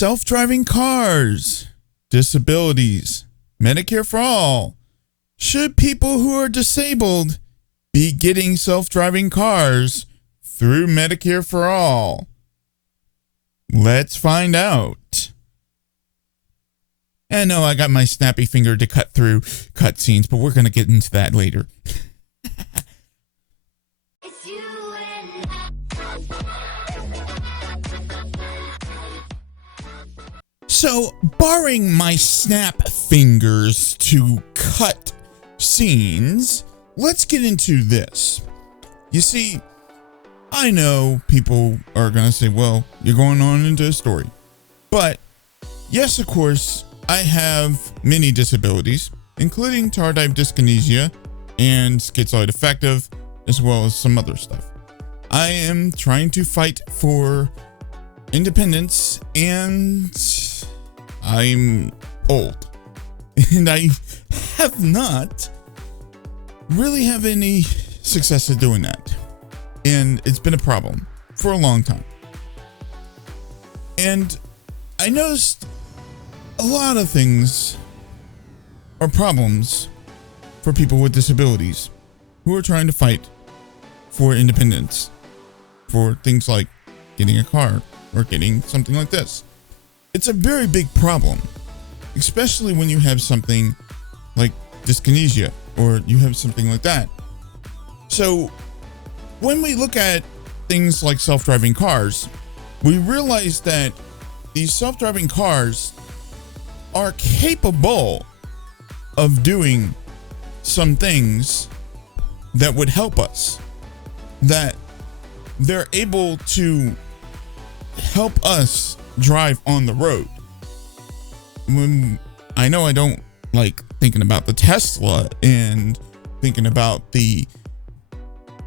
Self-driving cars, disabilities, Medicare for all. Should people who are disabled be getting self-driving cars through Medicare for all? Let's find out. And no, I got my snappy finger to cut through cutscenes, but we're going to get into that later. So, barring my snap fingers to cut scenes, let's get into this. You see, I know people are going to say, well, you're going on into a story. But, yes, of course, I have many disabilities, including tardive dyskinesia and schizoid affective, as well as some other stuff. I am trying to fight for independence, and I'm old. And I have not really have any success at doing that. And it's been a problem for a long time. And I noticed a lot of things are problems for people with disabilities who are trying to fight for independence, for things like getting a car or getting something like this. It's a very big problem, especially when you have something like dyskinesia or you have something like that. So when we look at things like self-driving cars, we realize that these self-driving cars are capable of doing some things that would help us, that they're able to help us drive on the road. When I know I don't like thinking about the Tesla and thinking about the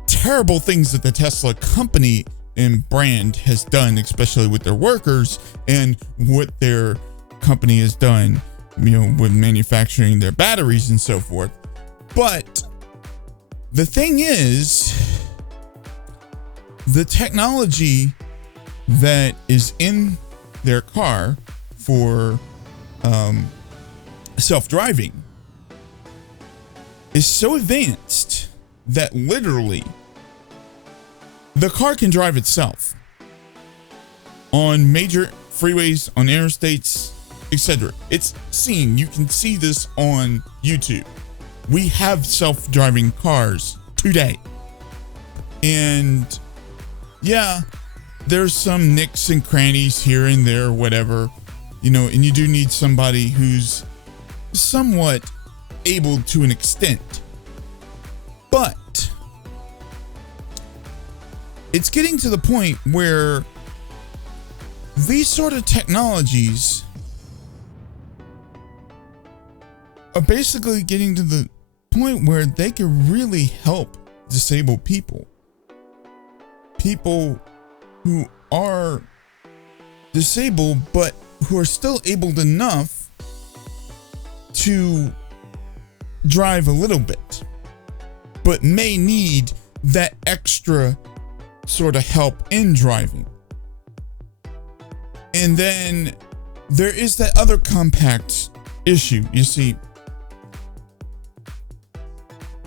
terrible things that the Tesla company and brand has done, especially with their workers and what their company has done, with manufacturing their batteries and so forth. But the thing is, the technology that is in their car for self-driving is so advanced that literally the car can drive itself on major freeways, on interstates, etc. It's seen. You can see this on YouTube. We have self-driving cars today. And yeah, there's some nicks and crannies here and there, whatever, and you do need somebody who's somewhat able to an extent. But it's getting to the point where these sort of technologies are basically getting to the point where they can really help disabled people. People who are disabled, but who are still able enough to drive a little bit, but may need that extra sort of help in driving. And then there is that other compact issue. You see,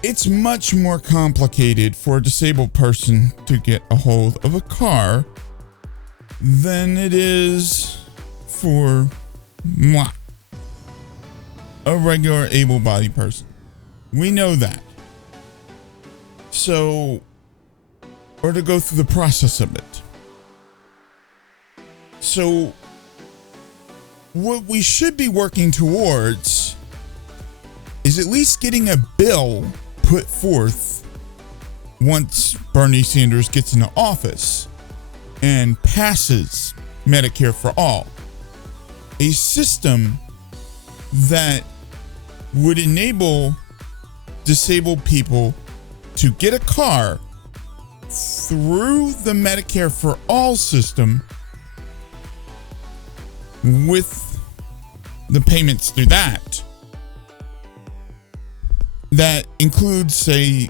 it's much more complicated for a disabled person to get a hold of a car than it is for a regular able-bodied person. We know that. So, or to go through the process of it. So, what we should be working towards is at least getting a bill put forth once Bernie Sanders gets into office and passes Medicare for all. A system that would enable disabled people to get a car through the Medicare for all system with the payments through that. That includes, say,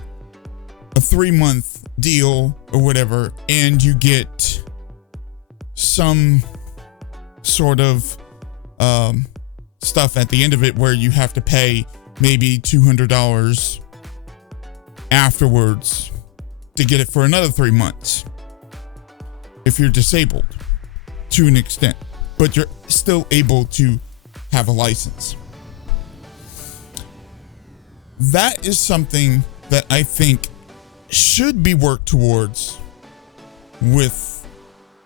a 3-month deal or whatever, and you get some sort of stuff at the end of it where you have to pay maybe $200 afterwards to get it for another 3 months if you're disabled to an extent, but you're still able to have a license. That is something that I think should be worked towards with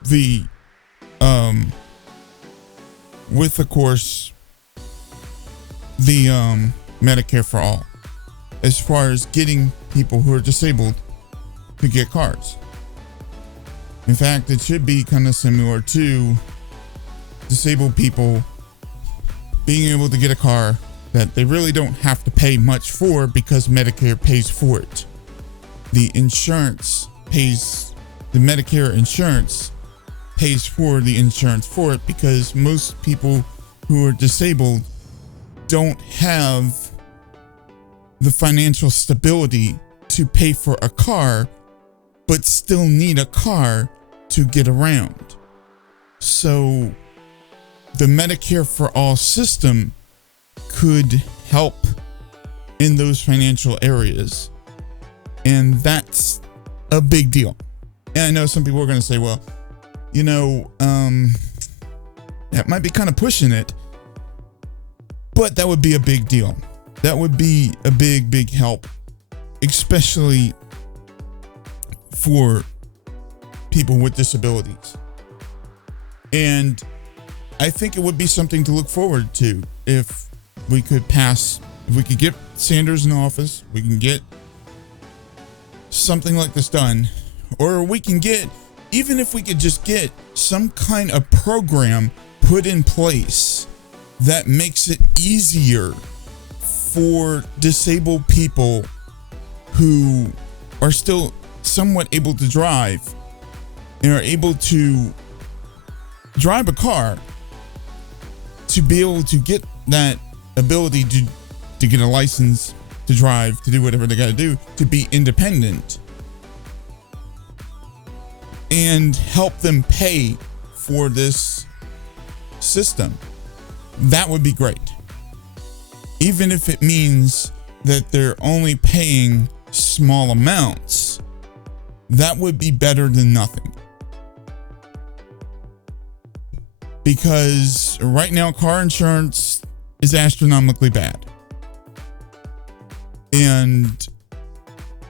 the of course the Medicare for all, as far as getting people who are disabled to get cars. In fact, it should be kind of similar to disabled people being able to get a car that they really don't have to pay much for because Medicare pays for it. The Medicare insurance pays for the insurance for it, because most people who are disabled don't have the financial stability to pay for a car, but still need a car to get around. So the Medicare for all system could help in those financial areas. And that's a big deal. And I know some people are going to say, well, that might be kind of pushing it, but that would be a big deal. That would be a big, big help, especially for people with disabilities. And I think it would be something to look forward to if we could get Sanders in office, we can get something like this done, or we can get, even if we could just get some kind of program put in place that makes it easier for disabled people who are still somewhat able to drive and are able to drive a car to be able to get that ability to get a license, to drive, to do whatever they got to do, to be independent, and help them pay for this system. That would be great. Even if it means that they're only paying small amounts, that would be better than nothing. Because right now, car insurance is astronomically bad. And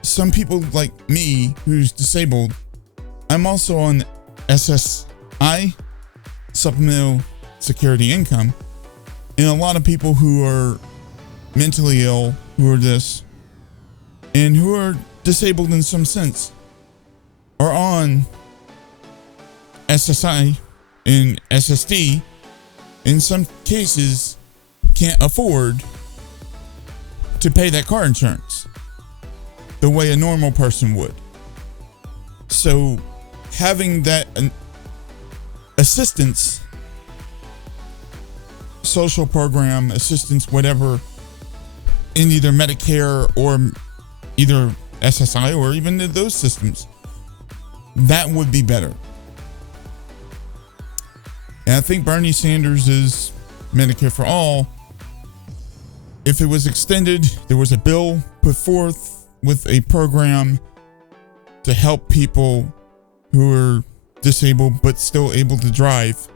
some people like me who's disabled, I'm also on SSI, Supplemental Security Income, and a lot of people who are mentally ill, who are this, and who are disabled in some sense, are on SSI and SSD, in some cases can't afford to pay that car insurance the way a normal person would. So having that assistance, social program, assistance, whatever, in either Medicare or either SSI or even those systems, that would be better. And I think Bernie Sanders' Medicare for all, if it was extended, there was a bill put forth with a program to help people who are disabled but still able to drive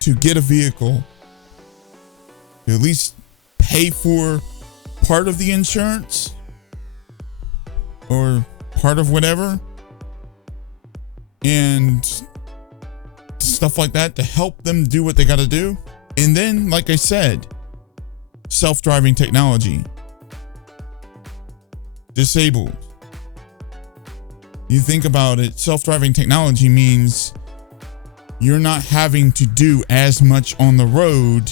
to get a vehicle, to at least pay for part of the insurance or part of whatever, and stuff like that to help them do what they got to do. And then, like I said, self-driving technology. Disabled. You think about it, self-driving technology means you're not having to do as much on the road,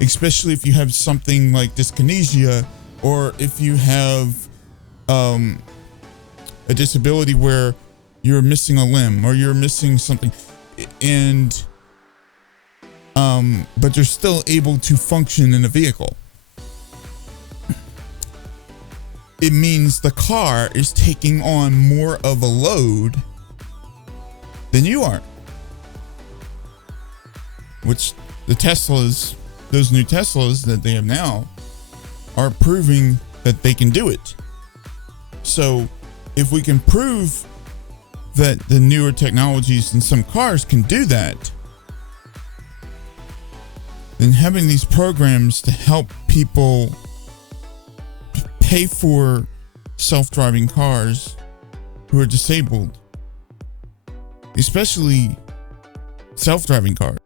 especially if you have something like dyskinesia, or if you have a disability where you're missing a limb or you're missing something, and but you're still able to function in a vehicle. It means the car is taking on more of a load than you are. which the Teslas, those new Teslas that they have now, are proving that they can do it. So if we can prove that the newer technologies in some cars can do that, then having these programs to help people pay for self-driving cars who are disabled, especially self-driving cars,